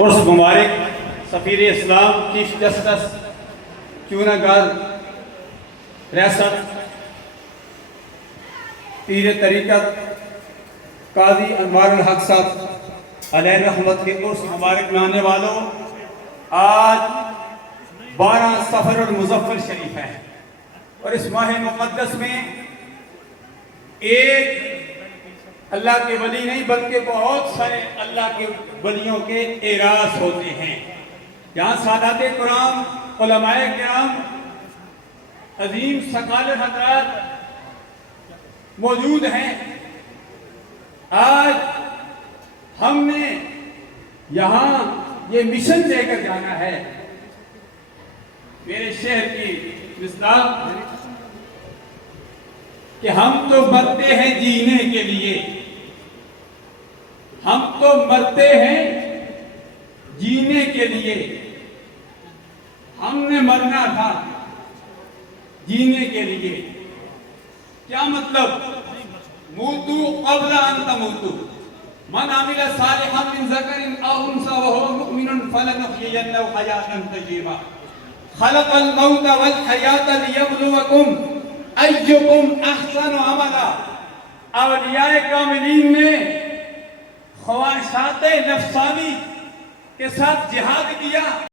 عرس مبارک سفیر اسلام chief justice چونہ گر ریاست پیر طریقت قاضی انوار الحق صاحب علیہ رحمت کے عرس مبارک میں آنے والوں، آج 12 صفر المظفر شریف ہے اور اس ماہ مقدس میں ایک اللہ کے ولی نہیں بلکہ بہت سارے اللہ کے ولیوں کے اعراض ہوتے ہیں، جہاں سادات کرام، علماء کرام، عظیم ثقالت حضرات موجود ہیں۔ آج ہم نے یہاں یہ مشن لے کر جانا ہے، میرے شہر کی مصداق کہ ہم تو مرتے ہیں جینے کے لیے، ہم تو مرتے ہیں جینے کے لیے، ہم نے مرنا تھا جینے کے لیے۔ کیا مطلب؟ موتو قبل ان تموتو، من عمل صالحا من ذکر او انثى وهو مؤمن فلنحيينه حیاة طیبہ، خلق الموت والحیاة لیبلوکم ایکم احسن عملا۔ اولیاء کاملین نے خواہشات نفسانی کے ساتھ جہاد کیا۔